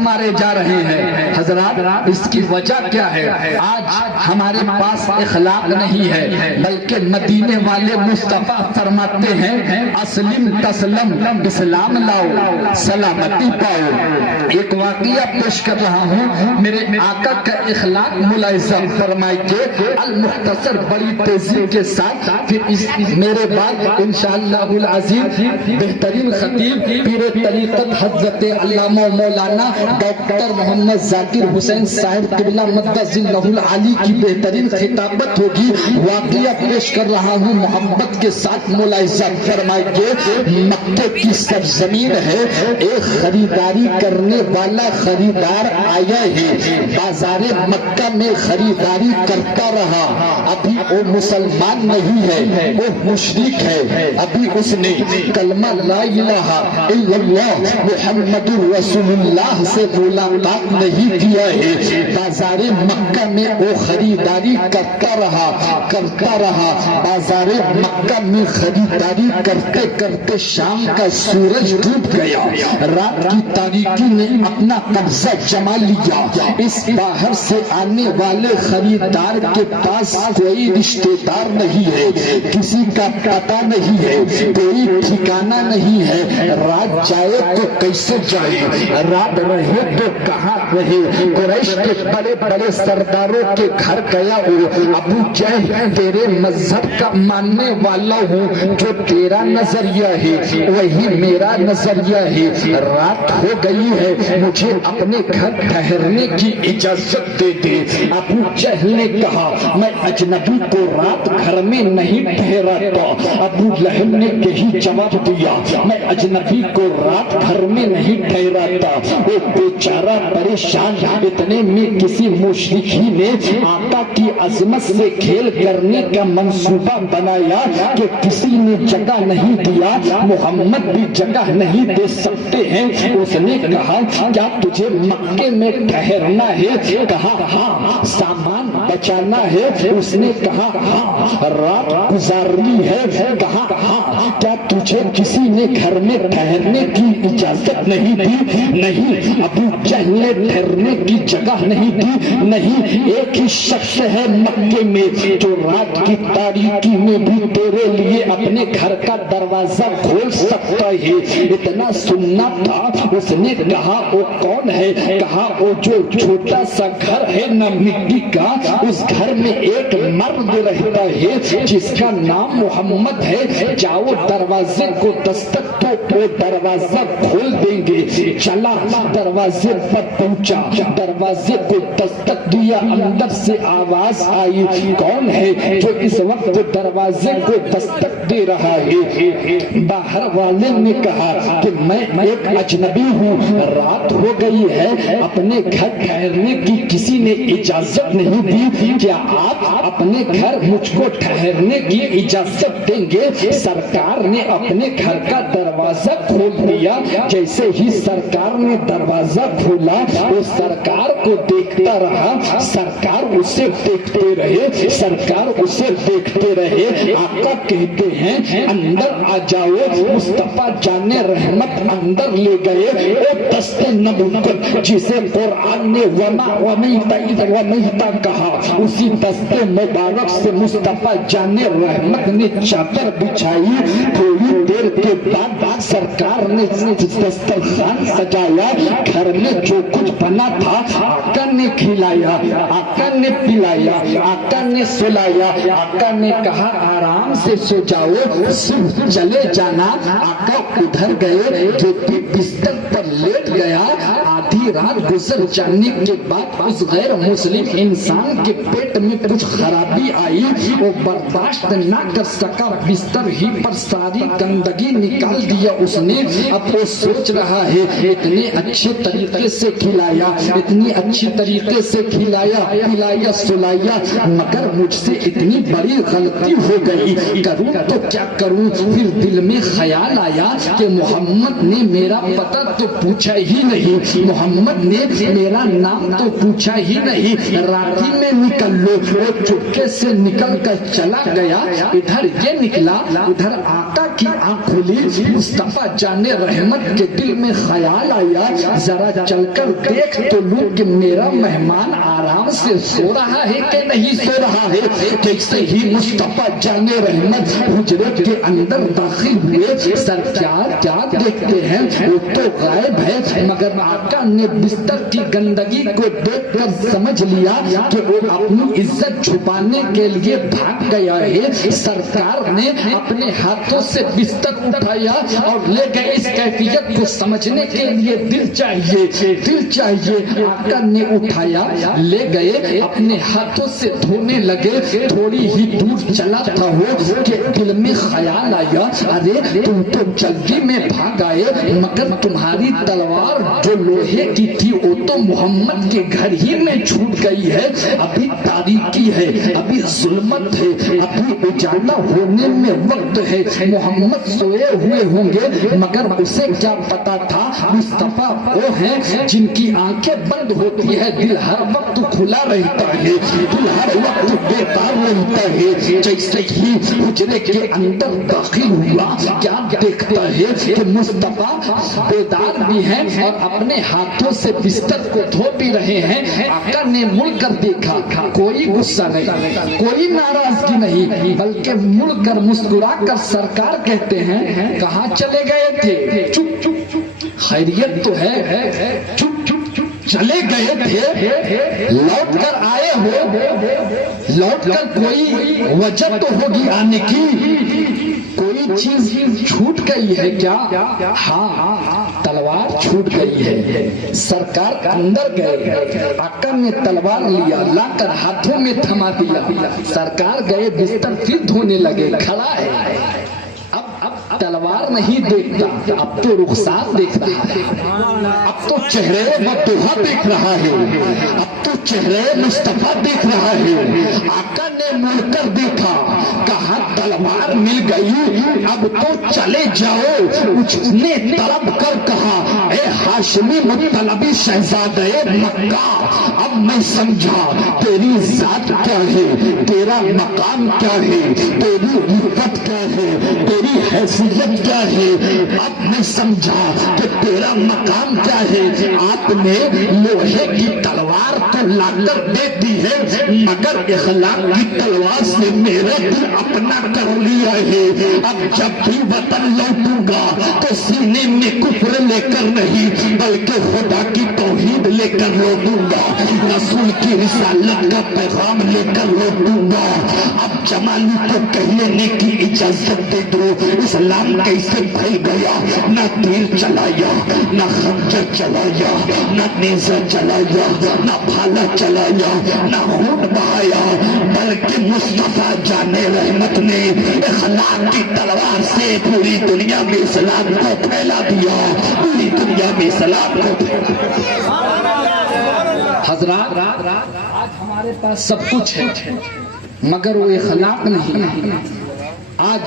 مارے جا رہے ہیں۔ حضرات اس کی وجہ کیا ہے؟ آج ہمارے پاس اخلاق نہیں ہے، بلکہ مدینے والے مصطفیٰ فرماتے ہیں اسلم تسلم، اسلام لاؤ سلامتی پاؤ۔ ایک واقعہ پیش کر رہا ہوں، میرے آقا کا اخلاق ملاحظہ فرمائیے المختصر بڑی تیزی کے ساتھ، پھر میرے بعد انشاءاللہ العزیز بہترین خطیب پیر طریقت حضرت علامہ مولانا ڈاکٹر محمد ذاکر حسین صاحب قبلہ مقدس ذلہ العالی کی بہترین خطابت ہوگی۔ واقعہ پیش کر رہا ہوں محبت کے ساتھ ملاحظہ فرمائیے۔ مکے کی سرزمین ہے، ایک خریداری کرنے والا خریدار آیا ہے، بازار مکہ میں خریداری کرتا رہا۔ ابھی وہ مسلمان نہیں ہے، وہ مشرک ہے، ابھی اس نے کلمہ لا الہ الا اللہ محمد رسول اللہ سے ملاقات نہیں کیا ہے۔ بازار مکہ میں وہ خریداری کرتا رہا بازار مکہ میں خریداری کرتے کرتے شام کا سورج ڈوب گیا، رات کی تاریکی نے اپنا قبضہ جما لیا۔ اس باہر سے آنے والے خریدار کے پاس کوئی رشتہ دار نہیں ہے، کسی کا پتہ نہیں ہے، کوئی ٹھکانہ نہیں ہے۔ رات جائے تو کیسے جائے، رات رہے تو کہاں رہے۔ قریش کے بڑے بڑے سرداروں کے گھر گیا ہوں، ابو جہل تیرے مذہب کا ماننے والا ہوں، جو تیرا نظریہ ہے وہی میرا نظریہ ہے۔ رات ہو گئی ہے، مجھے اپنے گھر ٹھہرنے کی اجازت دے دے۔ ابو جہل نے کہا میں اجنبی کو رات گھر میں نہیں ٹھہراتا۔ ابو لہب نے یہی جواب دیا میں اجنبی کو رات گھر میں نہیں ٹھہراتا۔ وہ بیچارہ پریشان، اتنے میں کسی مشرکی نے آقا کی عظمت سے کھیل کرنے کا منصوبہ بنایا کہ کسی نے جگہ نہیں دیا، محمد بھی جگہ نہیں دے سکتے ہیں۔ اس نے کہا کیا تجھے مکے میں ٹھہرنا ہے؟ کہا ہاں۔ سامان بچانا ہے؟ اس نے کہا ہاں۔ رات گزارنی ہے؟ کہا ہاں۔ کیا تجھے کسی نے گھر میں ٹھہرنے کی اجازت نہیں دی؟ نہیں۔ ابو جہل نے ٹھہرنے کی جگہ نہیں دی؟ نہیں۔ ایک ہی شخص ہے مکے میں جو رات کی تاریکی میں بھی تیرے لیے اپنے گھر کا دروازہ کھول سکتا ہے۔ اتنا سننا تھا۔ اس نے کہا وہ کون ہے؟ کہا وہ جو چھوٹا سا گھر ہے نا مٹی کا، اس گھر میں ایک مرد رہتا ہے جس کا نام محمد ہے۔ جاؤ دروازے کو دستک دو، وہ دروازہ کھول دیں گے۔ چلا دروازے پر پہنچا، دروازے کو دستک دیا، اندر سے آواز آئی کون ہے جو اس وقت دروازے کو دستک دے رہا ہے؟ باہر والے نے کہا کہ میں ایک اجنبی ہوں، رات ہو گئی ہے، اپنے گھر ٹھہرنے کی کسی نے اجازت نہیں دی، کیا آپ اپنے گھر مجھ کو ٹھہرنے کی اجازت دیں گے؟ سرکار نے اپنے گھر کا دروازہ کھول دیا۔ جیسے ہی سرکار نے دروازہ کھولا وہ سرکار کو دیکھتا رہا، سرکار اسے دیکھتے رہے، سرکار اسے دیکھتے رہے۔ آقا کہتے ہیں اندر آ جاؤ۔ مصطفیٰ جان رحمت اندر لے گئے۔ وہ دست نبوت جسے قرآن نے ومیتا کہا، اسی دست مبارک سے مصطفیٰ جان رحمت نے چادر بچھائی۔ تھوڑی دیر کے بعد سرکار نے دسترخوان سجایا، گھر میں جو کچھ بنا تھا آقا نے کھلایا، آقا نے پلایا، آقا نے سلایا۔ آقا نے کہا آرام سے سو جاؤ، صبح چلے جانا۔ آقا ادھر گئے، جو بستر پر لیٹ گیا۔ آدھی رات گزر جانے کے بعد اس غیر مسلم انسان کے پیٹ میں کچھ خرابی آئی، وہ برداشت نہ کر سکا، بستر ہی پر ساری گندگی نکال دیا اس نے۔ اب وہ سوچ رہا ہے اتنے اچھے طریقے سے کھلایا، اتنی اچھی طریقے سے کھلایا پلایا سلایا، مگر مجھ سے اتنی بڑی غلطی ہو گئی، کروں تو کیا کروں؟ پھر دل میں خیال آیا کہ محمد نے میرا پتہ تو پوچھا ہی نہیں، محمد نے میرا نام تو پوچھا ہی نہیں، رات ہی میں نکل لو۔ وہ چپکے سے نکل کر چلا گیا، ادھر یہ نکلا، ادھر آقا کی آنکھ کھلی, مصطفیٰ جانے رحمت کے دل میں خیال آیا, ذرا چل کر دیکھ تو لوں کہ میرا مہمان آرام سے سو رہا ہے کہ نہیں سو رہا ہے. جیسے ہی مصطفیٰ جانے رحمت حجرے کے اندر داخل ہوئے, سرکار کیا دیکھتے ہیں وہ تو غائب ہے, مگر آقا نے بستر کی گندگی کو دیکھ کر سمجھ لیا کہ وہ اپنی عزت چھپانے کے لیے بھاگ گیا ہے. سرکار نے اپنے ہاتھوں سے بستر اٹھایا اور لے گئے. اس کیفیت کو سمجھنے کے لیے دل چاہیے. آقا نے اٹھایا, لے گئے, اپنے ہاتھوں سے دھونے لگے. تھوڑی ہی دور چلا تھا وہ کہ دل میں خیال آیا, ارے تم تو جلدی میں بھاگ آئے, مگر تمہاری تلوار جو لوہے کی تھی وہ تو محمد کے گھر ہی میں چھوٹ گئی ہے. ابھی تاریکی ہے, ابھی ظلمت ہے, ابھی اجالا ہونے میں وقت ہے. محمد سوئے ہوئے ہوں گے, مگر اسے کیا پتا تھا مصطفیٰ وہ ہیں جن کی آنکھیں بند ہوتی ہے, دل ہر وقت کھلا رہتا ہے, دل ہر وقت بیدار رہتا ہے. جیسے ہی حجرے کے اندر داخل ہوا, کیا دیکھتا ہے کہ مصطفیٰ بیدار بھی ہیں اور اپنے ہاتھوں سے بستر کو دھو بھی رہے ہیں. آقا نے مڑ کر دیکھا, کوئی غصہ نہیں, کوئی ناراضگی نہیں, بلکہ مڑ کر مسکرا کر سرکار کہتے ہیں کہاں چلے گئے تھے؟ چپ چپ چپ, خیریت تو ہے, چپ چپ چپ, چلے گئے تھے, لوٹ کر آئے ہو, لوٹ کر کوئی وجہ تو ہوگی آنے کی, کوئی چیز چھوٹ گئی ہے کیا؟ ہاں, تلوار چھوٹ گئی ہے. سرکار اندر گئے, آقا نے تلوار لیا, لا کر ہاتھوں میں تھما دیا. سرکار گئے, بستر پھر دھونے لگے. کھڑا ہے, اب تلوار نہیں دیکھتا, اب تو رخسار دیکھتا ہے, اب تو چہرے بدوہا دیکھ رہا ہے, اب تو چہرے مصطفیٰ دیکھ رہا ہے. آقا نے مڑ کر دیکھا, کہاں تلوار مل گئی, اب تو چلے جاؤ. اس نے طلب کر کہا, اے ہاشمی مطلبی شہزادے مکہ, اب میں سمجھا تیری ذات کیا ہے, تیرا مقام کیا ہے, تیری رتبت کیا ہے, تیری حیثیت کیا ہے. اب میں سمجھا کہ تیرا مقام کیا ہے. آپ نے لوہے کی تلوار تو لا کر دے دی ہے, مگر اخلاق کی تلوار سے میرا دل اپنا کر لیا ہے. اب جب بھی وطن لوٹوں گا تو سینے میں کفر لے کر نہیں, بلکہ خدا کی توحید لے کر لوٹوں گا, رسول کی رسالت کا پیغام لے کر لوٹوں گا. اب جمالی کو کہنے کی اجازت دے دو, اسلام کیسے پھیل گیا, نہ تیر چلایا, نہ خنجر چلایا, نہ نیزہ چلایا, نہ بھالا چلایا, نہ خون بہایا, بلکہ مصطفیٰ جانے رحمت نے اخلاق کی تلوار سے پوری دنیا میں اسلام کو پھیلا دیا, پوری دنیا میں اسلام کو پھیلا دیا. حضرات, آج ہمارے پاس سب کچھ ہے, مگر وہ اخلاق نہیں. آج